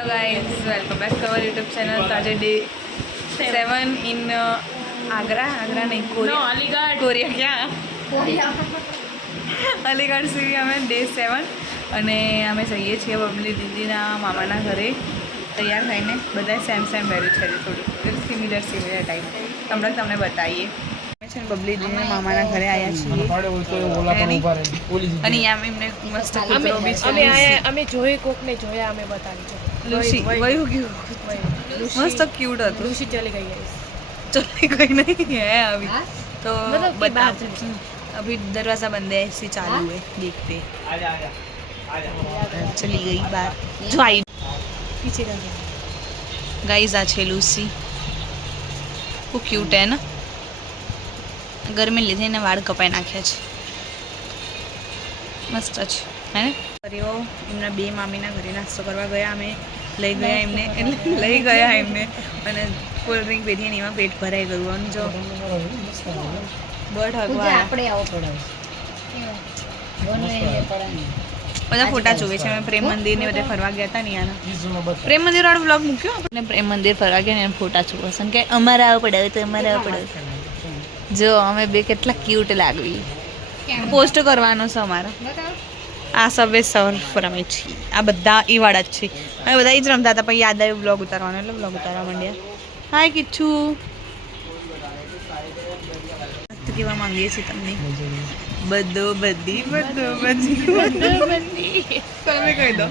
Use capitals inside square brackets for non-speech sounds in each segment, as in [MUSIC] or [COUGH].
Hello guys welcome back to our YouTube channel તો આજે day seven in Agra Agra નહીં કોરિયા Aligarh Korea ક્યાં અલીગઢ સુધી અમે ડે સેવન અને અમે જઈએ છીએ બબલી દીદીના મામાના ઘરે. તૈયાર થઈને બધા સેમ સેમ પહેર્યું છે થોડું. સિમિલર સિમિલર ટાઈપ હમણાં તમને બતાવીએ. છે બબલી દીદીના મામાના ઘરે આવ્યા છીએ. અને એમને મસ્ત અમે અમે અમે જોઈ કોક ને જોયા અમે બતાવી છે. લુસી વહી- વયું ગયું લુસી- મસ્ત ક્યુટ હતું લુસી ચલી ગઈ है चलने कोई नहीं है अभी तो मतलब कि बता बाहर अभी दरवाजा बंद है ऐसे चालू है देखते चली गई बाहर जो आई पीछे कर दो गाइस आ છે લૂસી वो क्यूट है ना ગરમી લીધે એને વાળ કપાઈ નાખ્યા છે મસ્ત છે હે ને ફરીઓ એમના બે મામીના ઘરે નાસ્તો કરવા ગયા અમે લઈ ગયા એમને એટલે લઈ ગયા એમને. અને કોલ્ડ ડ્રિંક પીધી અને એમાં પેટ ભરાઈ ગયું. અને જો બટ હગવા આપણે આવો પડાવ બધા ફોટા જોવે છે. અમે પ્રેમ મંદિર ને બધે? ફરવા ગયા હતા ને યાના પ્રેમ મંદિર વાળો બ્લોગ મૂક્યો? આપણે પ્રેમ મંદિર ફરવા ગયા ને એના ફોટા જોવે. છે કે અમારે આવો પડાવે તો અમારે આવો પડાવે જો અમે બે કેટલા ક્યુટ લાગવી. પોસ્ટ કરવાનો છે અમારો. આ સબવે સર્ફ રમે છે. આ બધા એ વાળા જ છે. અમે બધા એ જ રમતા હતા પછી યાદ આવ્યું બ્લોગ ઉતારવાનો, એટલે બ્લોગ ઉતારવા માંડ્યા. હાય કિચ્છું. કેવા માંગીએ છીએ તમને? બધો બધી બધો બધી બધો બધી. તમે કહી દો.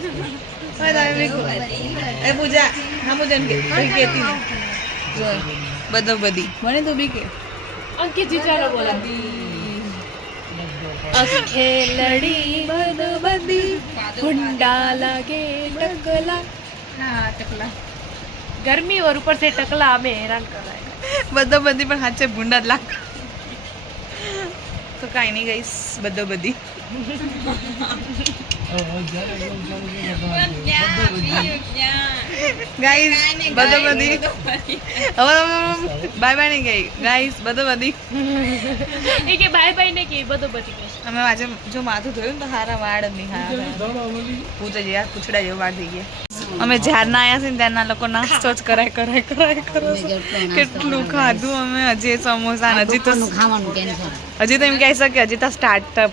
એ પૂજા, હા પૂજન બધો બધી. મને તો બી કે. અંકિત ચાલો બોલા. અખે લડી મન બધી ગુંડા લાગે ટકલા હા ગરમી ઓર ઉપર ટકલા અમે હેરાન કરાય બધો બધી પણ હાચે ભૂંડા લાગ તો કાંઈ નહીં ગઈસ બધો બધી ગાઈસ બધો બધી બાય બાય નહીં ગઈ ગાઈસ બધો બધી એ કે બાય બાય ને કે બધો બધી અમે આજે જો માથું ધોયું ને તો હારા વાળ જ નહીં હારા હું તો યાર પૂછડા જેવું વાળ થઈ ગયા અમે જ્યારના આવ્યા છે ને ત્યારના લોકો નાસ્તો જ કરાય કરાય કરાય કરો છો. કેટલું ખાધું અમે હજી સમોસા ને હજી તો ખાવાનું ટેન્શન હજી તો એમ કહી શકે હજી તો સ્ટાર્ટઅપ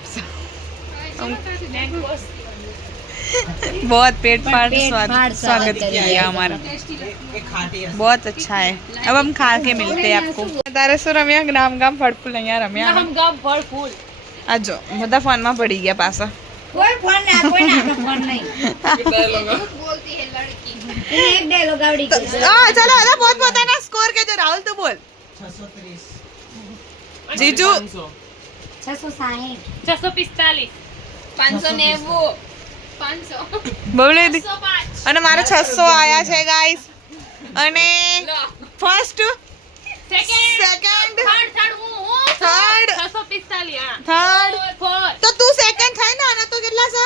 बहुत पेट फाड़ पेट स्वाद फाड़ स्वागत स्वागत किया किया हमारा बहुत अच्छा है अब हम खा के मिलते हैं आपको તારે શું રમ્યા ગામ ગામ ફળફૂલ અહીંયા રમ્યા हम गांव फल फूल આ જો બધા ફોનમાં પડી ગયા પાછા. કોઈ ફોન ના કોઈ ના ફોન નહીં. એક ડાયલોગ આવડી ગયો. હા ચાલો હવે પોત પોતાના સ્કોર કેજો રાહુલ તો બોલ. 630 જીજુ. 660 645 590 500 બોલે દી અને મારે 600 આયા છે ગાઈસ અને first second second third third हूँ हूँ Third. छह सौ पिस्तालीस हाँ થર્ડ फोर्थ તો તું સેકન્ડ થાય ને આના તો કેટલા છે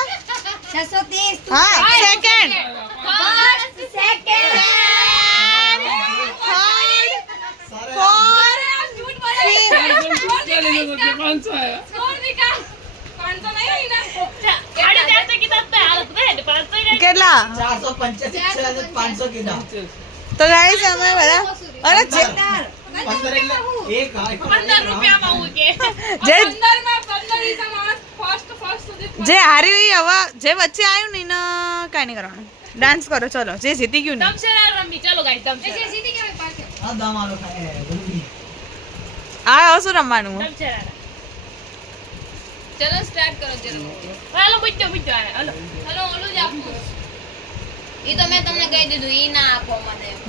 છસો ત્રીસ હા સેકન્ડ फर्स्ट થર્ડ ફોર્થ કેટલા તો ગાઈસ અમે બધા અરે જે હારી જે હવે જે વચ્ચે આવ્યું ને એને કાંઈ નહીં કરવાનું. ડાન્સ કરો ચલો. જે જીતી ગયું ને. આ હવે શું રમવાનું. ચલો સ્ટાર્ટ કરો ચલો.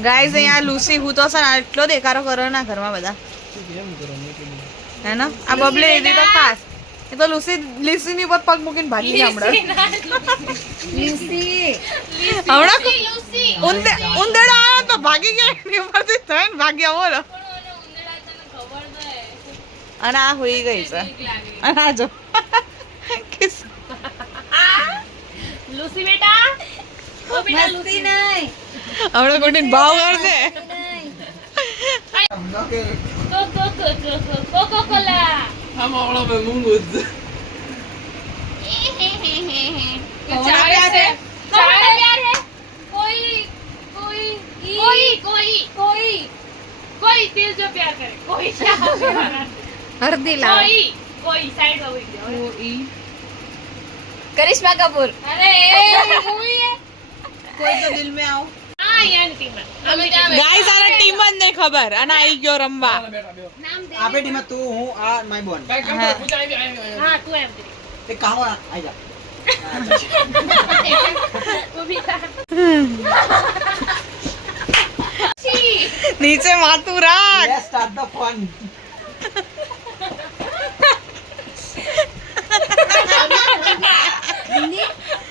ગાઈઝ અહીંયા લુસી હું તો સર આટલો દેખારો કરો ના ઘરમાં બધા. હે આ બબલે દીધી તો પાસ એ તો લુસી લિસી ની ઉપર પગ મૂકીને ભાગી ગયા હમણાં. લિસી હમણાં ઉંદે ઉંદેડા આવ્યો તો ભાગી ગયા એની ઉપરથી થઈને ભાગ્યા બોલો. અને આ હોઈ ગઈ છે. અને આ જો. [LAUGHS] લુસી બેટા? મસ્તી નહીં. ભાવ કરશે. કરિશ્મા કપૂર. અરે મૂવી કોઈ તો દિલ મે આવો. ટીમ જ ખબર. અને આવી ગયો રમવા. આપે ટીમ તું હું નીચે માથું રાખ. [LAUGHS] [LAUGHS]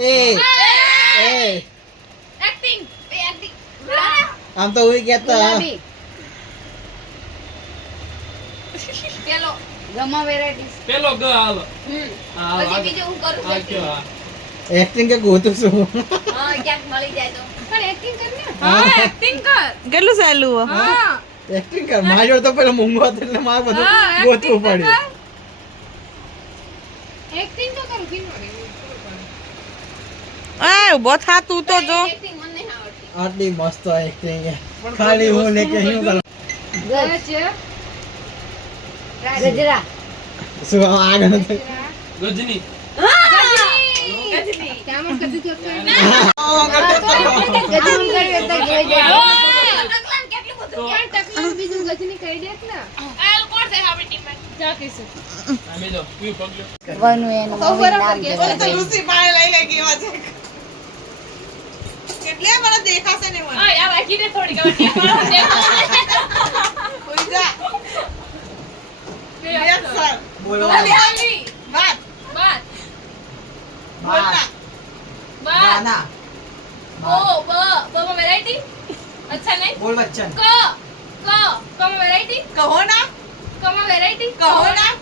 એ એ. એક્ટિંગ એ acting. આમ તો હું કહેતા ગુલાબી. પેલો ગમા વેરાયટીઝ પેલો ગ હાલો. હા, પછી આગળ. હું કરું? આ છું કયો એક્ટિંગ કે ગોતું છું? હા ક્યાંક મળી જાય તો. પણ એક્ટિંગ કર ને. હા. એક્ટિંગ કર. કેટલું સહેલું હો? એક્ટિંગ કર. મારી જોડે તો પેલો મૂંગો હતો એટલે મારે બધું ગોતવું પડ્યું. એ ઉભો થા તું તો જો એક્ટિંગ મને નહીં આવડતી આટલી મસ્ત એક્ટિંગ ખાલી હું લેકે હું કરું ગજરા શું આમ આગળ નથી ગજની આમ કર્યું તો જોઈ જાય ટકલાને કેટલું બધું આલ કોણ છે આપણી ટીમમાં જા કિસુ આ બીજો કયું પગલું વનુ એનું મમ્મી નામ ઓય તો કહેવાય. લુસી પાણે લઈ લે કેવા છે કેટલે મને દેખાશે ને મને ઓય આ બાકી ને થોડી કવાર ટીમ વાળો દેખો કોઈ જા યસ સર બોલવાનું ઓલી વાત બાત બોલના બાત ના ઓ બ બ માં વેરાયટી અચ્છા નહીં બોલ બચ્ચન ક ક ક માં વેરાયટી કહો ના ક માં વેરાયટી કહો ના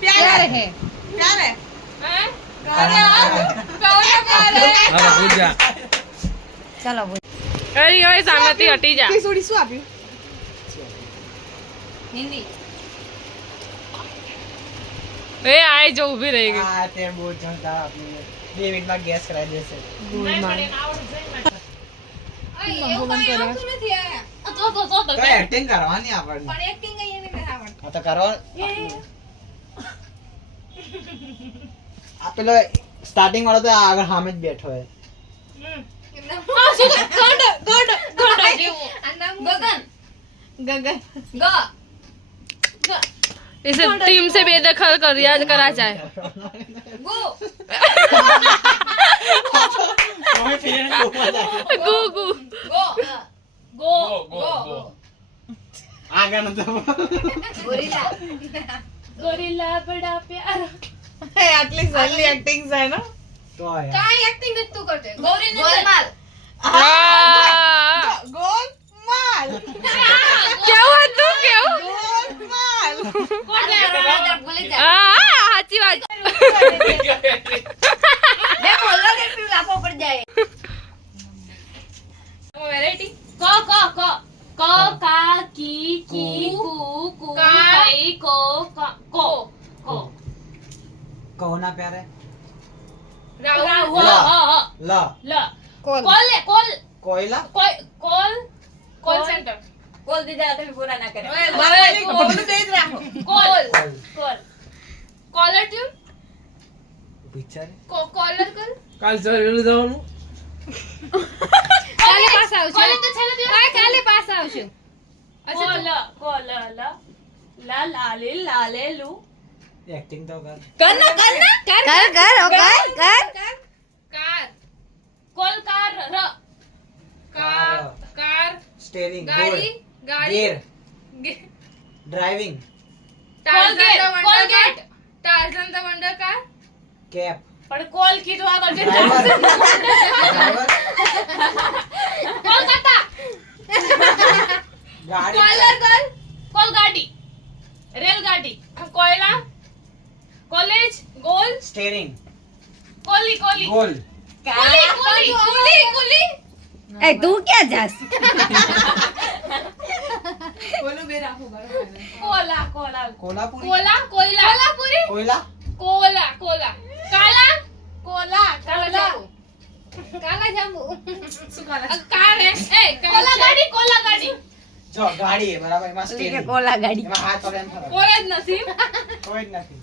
પ્યાર હે પ્યાર હે હે અરે વાહ કહો ના પ્યાર હે હાલો પૂજા ચાલો બોલ. અરે હવે સામેથી હટી જા. સોડી શું આપ્યું? હિન્દી. એ આય જો ઊભી રહી ગઈ. આ તે બહુ જંતા આપને બે મિનિટમાં ગેસ કરાવી દેશે. તો એક્ટિંગ કરવાની આપણને પણ એક્ટિંગ અહીં એની નથી આવડતી. આ તો કરવા આ પેલો સ્ટાર્ટિંગ વાળો તો આગળ સામે જ બેઠો હોય इसे टीम से बेदखल कर दिया करा जाए। गो गो गो गो गोरिल्ला गोरिल्ला बड़ा प्यारा एक्टिंग एक्टिंग ना? તો આયા કાઈ એક્ટિંગ જ તું કરતે ગૌરી ને ગોલમાલ આ ગોલમાલ કેવું હતું કેવું ગોલમાલ કોને રાજા ભૂલી જા આ સાચી વાત મે બોલો કે પી લાપો પડ જાય વેરાઈટી કો કો કો કો કા કી કી કુ કુ કાઈ કો કો કો કો કોના પ્યારે પાસ આવશે. અચ્છા કોલ. કોલ લ લ લાલે લાલે લુ एक्टिंग तो कर। कर ना कर ना कर कर कर ओ कर कर। Car call car. र कार कार। स्टीयरिंग गाड़ी गाड़ी। Gear driving Tarzan Colgate Tarzan the wonder car cap पर कॉल की तो आगळ जे कोलकाता। गाड़ी। कॉलर कॉल कॉल गाड़ी रेल गाड़ी कोयला। College goal? સ્ટેરિંગ. કોલી કોલી. ગોલ. કોલી કોલી કોલી કોલી. એ તું ક્યાં જાસ? કોલો બે રાખો બરાબર કોલા કોલા. કોલા કોલા કોલા. પૂરી કોઈલા કોલા કોલા. કાલા? કોલા કાલા કાલા. જામુ શું કાલા? કાર હે? એ કોલા ગાડી કોલા ગાડી. જો ગાડી હે બરાબર એમાં સ્ટેરિંગ. કોલા ગાડી. એમાં હાથ ઓરેન કોલેજ નસીબ કોઈ જ નથી.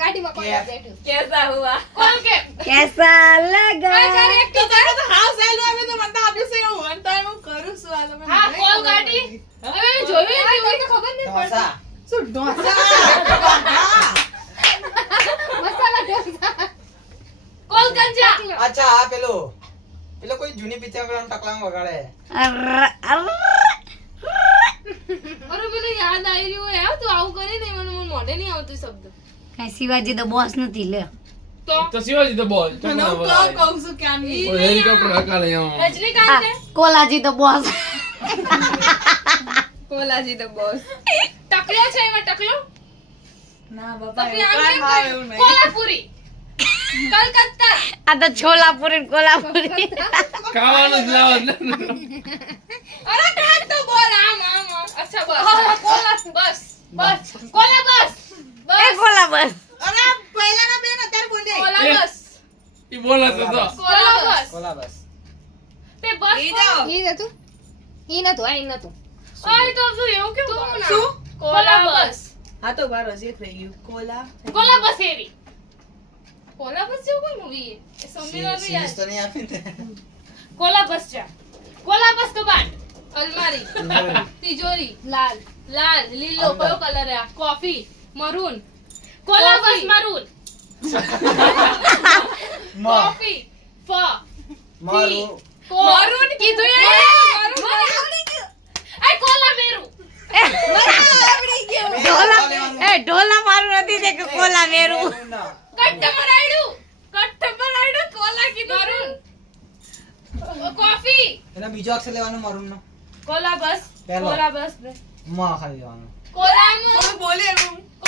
ગાડીમાં કોણ બેઠું? કેસા હુઆ. કોણ કે? કેસા લગા? કઈ એક તો કરે હા કોલ ગાડી હવે મેં જોયું જ નહીં, ખબર નહીં પડતી. ઢોસા? મસાલા ઢોસા. કોલ ગંજા અચ્છા આ પેલો પેલો કોઈ જૂની પિક્ચર પેલો ટકલામાં વગાડે. અર પેલું યાદ આવી રહ્યું હે તું આવું કરે ને મને મને મોઢે નહીં આવતું શબ્દ. કઈ શિવાજી તો બોસ નથી લે. તો? તો શિવાજી તો આમ કોલાજી તો બોસ. ટકલો છે એમાં ટકલો? ના બાપા કોલ્હાપુરી કલકત્તા. આ તો છોલાપુરી કોલાપુરી. ખાવાનું જ લાવો અરે કાંત તો બોલ આમ આમ આમ. અચ્છા બસ. કોલા બસ બસ. કોલા બસ. અરે પહેલાના બેન અત્યારે બોલે કોલા બસ ઈ બોલે તો તો. કોલા બસ કોલા બસ તે બસ ઈ નતું? ઈ નતું આ ઈ નતું. આય તો શું એવું કેમ શું? કોલા બસ હા તો બાર હજી થઈ ગયું. કોલા કોલા બસ એરી કોલા બસ જેવું કોઈ મૂવી એ સમજી યાદ તો નહીં આપી ને. કોલા બસ જા. કોલા બસ તો બાટ અલમારી. તિજોરી. લાલ. લાલ લીલો. કયો કલર હે આ? કોફી. મરૂન. કોલા બસ મરૂન [LAUGHS] કોફી. ફ. મારું. મરૂન કીધું એ. એ કોલા મેરું. ઢોલા એ ઢોલા મારું નથી તે કે કોલા મેરું. કટ્ટ મરાયડું કટ્ટ મરાયડું કોલા કીધું મરૂન કોફી. એના બીજો અક્ષર લેવાનો મરૂન નો કોલા બસ. કોલા બસ મ ખાલી લેવાનો.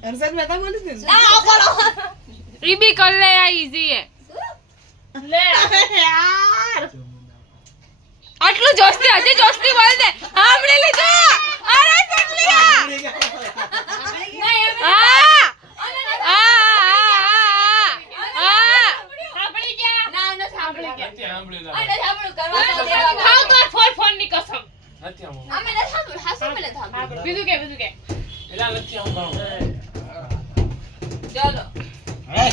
સાંભળ્યું બાપા હર્ષદ મહેતા બોલી ને ये भी कर ले या इजी है ले યાર આટલું જોશથી હજી જોશથી બોલ દે સાંભળી લીધું અરે સાંભળ્યા હા હા હા સાંભળી ગયા ના ના સાંભળી ગયા નથી સાંભળ્યું ના. આને સાંભળ્યું કરવા તો દેવા ખાવ તો ફોન ફોન ની કસમ નથી સાંભળ્યું. અમે નથી સાંભળ્યું હાસુ મેં નથી સાંભળ્યું બીજું કે બીજું કે એલા નથી સાંભળવું. ચાલો હે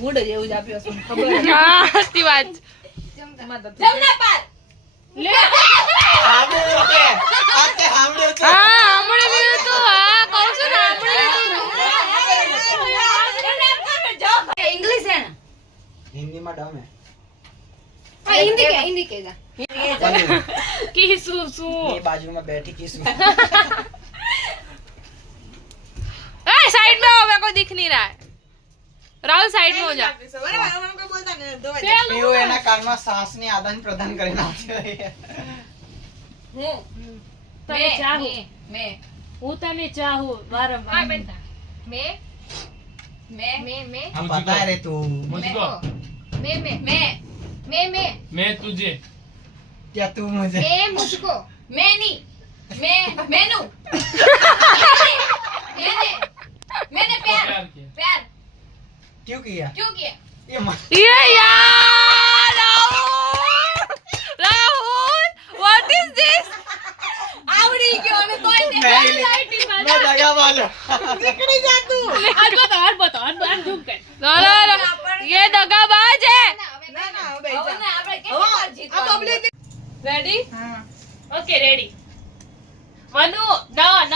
મૂડ જ એવું જ આપ્યો છે ખબર હા સાચી વાત જમના પાર લે સાંભળ્યું છે. આ તે સાંભળ્યું છે. હા સાંભળી લીધું તું હા કહું છું ને સાંભળી લીધું ઇંગ્લિશ હે ને હિન્દીમાં ડમ હે હા, હિન્દી કે હિન્દી કે જા કી શું શું એ બાજુમાં બેઠી કીશું ए साइड में हो मेरे को दिख नहीं रहा है। राहुल साइड में हो जा। पीओ है ना कान में सांस ने आदान प्रदान करे ना हाँ, मैं मैं मैं। मैं मैं मैं मैं मैं मैं। मैं मैं मैं मैं मैं मैं मैं मैं मैं मैं मैं मैं मैं मैं मैं। मैं तुझे। क्या तू मुझे? મે મુજકો મેની મે મેનુ મેને મેને मैंने प्यार प्यार किया प्यार क्यों किया क्यों किया ये मा- ये यार Rahul Rahul what is this आवड़ी क्यों ने कोई ने मैं मैं लगा वाला નીકળી જા તું आज बताओ आज बताओ आज आज झूम कर ये दगाबाज है ના ના હવે બેસી હવે જા. ને આપણે કેટલી વાર આ જીતવાનું? public रेडी હા ओके रेडी मनु न न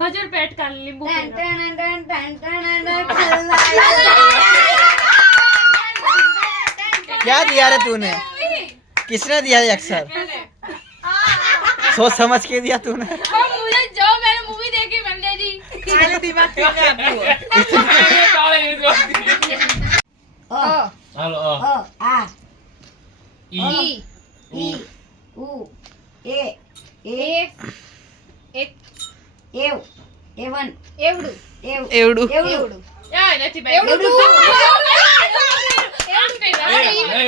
खजूर पेट का क्या दिया रे तूने किसने दिया अक्सर सोच समझ के दिया तूने मुझे जो मैंने मूवी देखी मैंने दी दिमाग है हेलो ई ई ए ए एक નથી એવન. એવડું. એ, એવડું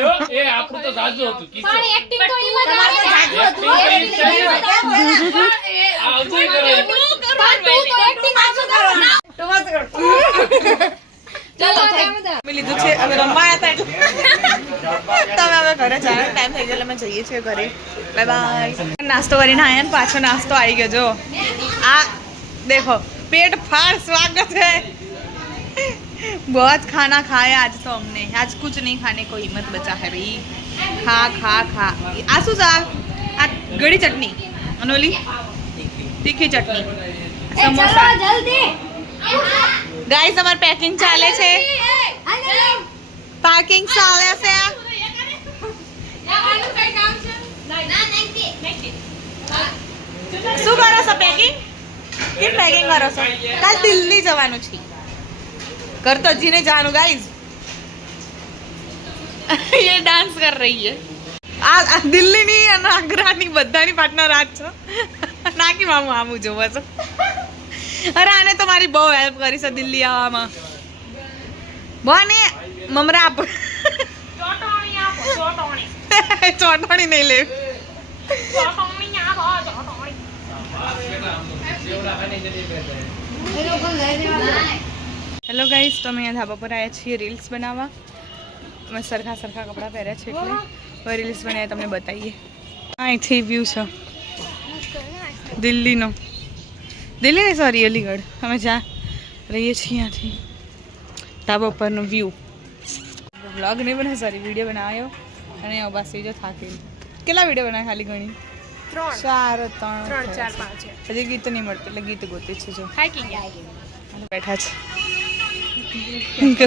હો, એ આખું તો સાચું હતું કિસ્સો. એક્ટિંગ એમાં લીધું છે અમે રમવા હતા તમે હવે ઘરે જવાનો ટાઈમ થઈ ગયો એટલે અમે જઈએ છીએ ઘરે. બાય બાય નાસ્તો કરીને આયા ને પાછો નાસ્તો આવી ગયો જો. આ દેખો પેટ ફાર સ્વાગત છે. બહુ ખાના ખાય આજ તો અમને. આજ કુછ નહીં ખાને કોઈ હિંમત બચા હે ભાઈ. ખા ખા ખા. આ શું સા આ ગળી ચટણી. અનોલી? તીખી ચટણી. સમોસા. જલ્દી. ગાઈસ પેકિંગ ચાલે છે. પાર્કિંગ ચાલે છે શું કરો છો પેકિંગ કેમ પેકિંગ કરો છો? કાલ દિલ્હી જવાનું છે. ઘર જીને જવાનું ગાઈઝ [LAUGHS] એ ડાન્સ કર રહી છે. આ દિલ્હીની અને આગ્રાની બધાની પાર્ટનર આજ છો. નાકી મામું આમું જોવો છો. અરે આને તો મારી બહુ હેલ્પ કરી છે દિલ્હી આવવામાં. બોને મમરા આપ ચોટણી [LAUGHS] નહીં લેવી. હેલો ગાઈસ તો અમે અહીંયા ધાબા પર આવ્યા છીએ રીલ્સ બનાવવા. અમે સરખા સરખા કપડાં પહેર્યા છે એટલે. હવે રીલ્સ બનાવી તમને બતાવીએ. અહીંથી વ્યૂ છે. દિલ્હીનો. દિલ્હી નહીં સોરી અલીગઢ. અમે જ્યાં રહીએ છીએ અહીંયાથી ધાબા પરનો વ્યૂ બ્લોગ નહીં બનાવ્યો સોરી વીડિયો બનાવ્યો અને હવે બસ એ જો થાકી કેટલા વીડિયો બનાવ્યા ખાલી ગણી ચાર ત્રણ ત્રણ ચાર પાંચ હજી ગીત નહીં મળતું એટલે ગીત ગોતે છે જો. થાકી ગયા. બેઠા છે.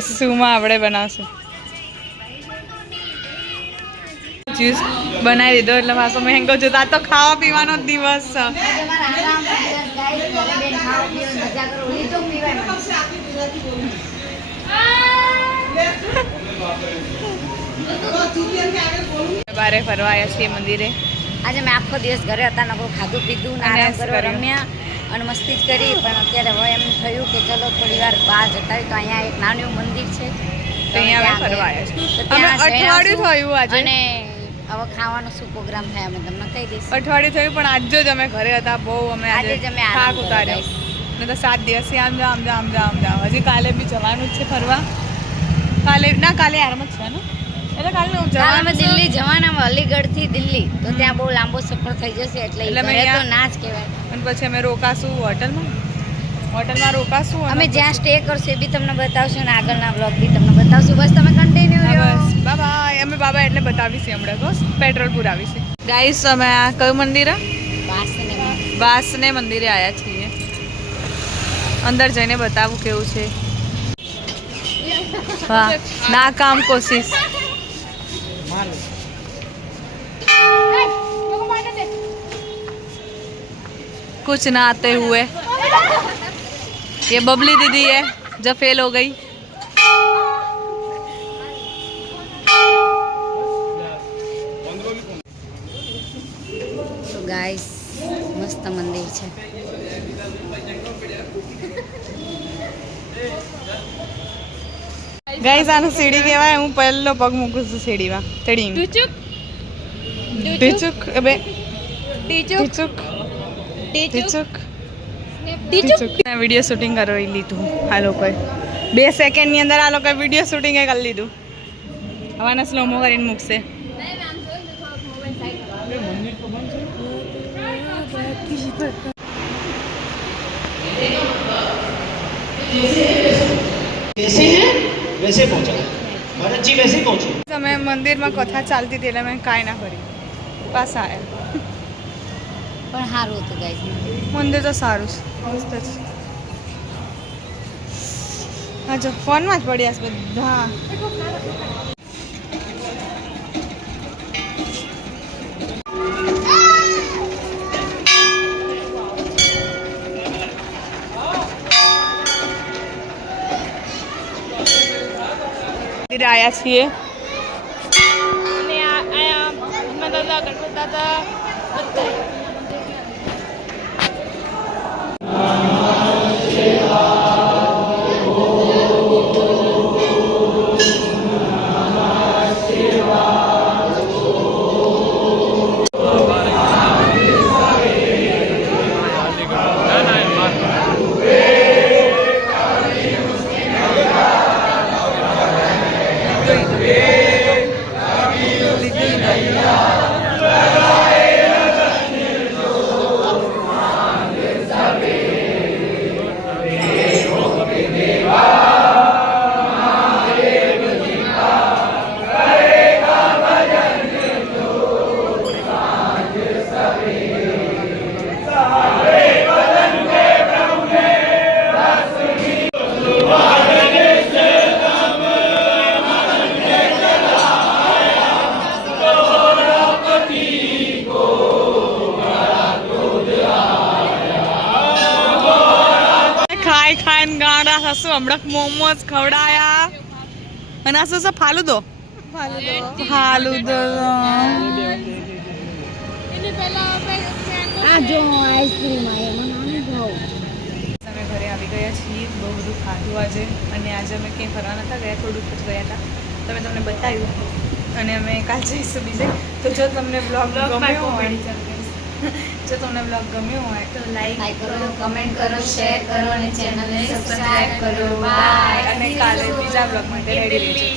શુંમાં આપણે બનાવશું. જ્યુસ બનાવી દીધો એટલે પાછો મહેંગો જોતા તો ખાવા પીવાનો જ દિવસ છે. બારે ફરવા આવ્યા છીએ મંદિરે. આજે મેં આખો દિવસ ઘરે હતા નકો ખાધું પીધું આરામ કરવા રમ્યા અને મસ્તી જ કરી. પણ અત્યારે હવે એમ થયું કે ચલો થોડી વાર બહાર જતા તો અહીંયા એક નાનું મંદિર છે. અને હવે ખાવાનો શું પ્રોગ્રામ થાય અમે તમને કહી દઈશું. અઠવાડિયું થયું પણ આજે જ અમે ઘરે હતા. બહુ અમે આજે જ અમે થાક ઉતાર્યો. ને તો સાત દિવસથી આમ જાઓ આમ જાઓ આમ જાઓ આમ જાઓ. હજી કાલે બી જવાનું જ છે ફરવા. કાલે ના કાલે આરામ જ છે ને અમે દિલ્હી જવાના અલીગઢથી દિલ્હી તો ત્યાં બહુ લાંબો સફર થઈ જશે એટલે ઘરે તો ના જ કહેવાય. અને પછી અમે રોકાશું હોટલમાં? હોટલમાં રોકાશું અમે જ્યાં સ્ટે કરશું એ બી તમને બતાવશું અને આગળના બ્લોગ બી તમને બતાવશું. બસ તમે કન્ટિન્યુ હા, બસ. બાબા અમે બાબા એટલે બતાવીશું હમણાં બસ. પેટ્રોલ પુરાવીશું ગાઈસ અમે આ કયું મંદિર? વાસને મંદિરે. આવ્યા છીએ. અંદર જઈને બતાવું કેવું છે. ના કામ કોશિશ. कुछ ना आते हुए। ये बबली दीदी है जब फेल हो गई। तो गाइस मस्त मंदिर है ગાઈસ આને સીડી કહેવાય હું પહેલો પગ મૂકું છું સીડીમાં ચડી ટુચુક ટીચુક અબે ટીચુક ટીચુક ટીચુક વિડીયો શૂટિંગ કરી લીધું આ લોકોએ બે સેકન્ડની અંદર આ લોકોએ વિડીયો શૂટિંગ કરી લીધું હવાના સ્લોમો કરીને મૂકશે जैसे हैं વૈસે પહોંચા. ભરતજી વૈસે પહોંચે. તમે મંદિરમાં કથા ચાલતી હતી એટલે મેં કાંઈ ના કરી. પાછા આવ્યા પણ સારું હતું ગાઈસ. મંદિર તો સારું છે. મસ્ત છે. હા જો ફોનમાં જ પડ્યા છે બધા. આવ્યા છીએ ગાંડા હમણાં મોમોસ ખવડાયા? અને આ શું ફાલુદો? ફાલુદો. અમે ઘરે આવી ગયા છીએ બહુ બધું ખાધું આજે. અને આજે અમે ક્યાંય ફરવા નતા ગયા થોડુંક જ ગયા હતા. તમે તમને બતાવ્યું. અને અમે કાલ જઈશું બીજે. તો જો તમને બ્લોગ ગમ્યો હોય. જો તમને બ્લોગ ગમ્યો હોય તો લાઈક કરો કમેન્ટ કરો શેર કરો અને ચેનલને સબસ્ક્રાઇબ કરો. બાય અને કાલે બીજા બ્લોગ માટે રેડી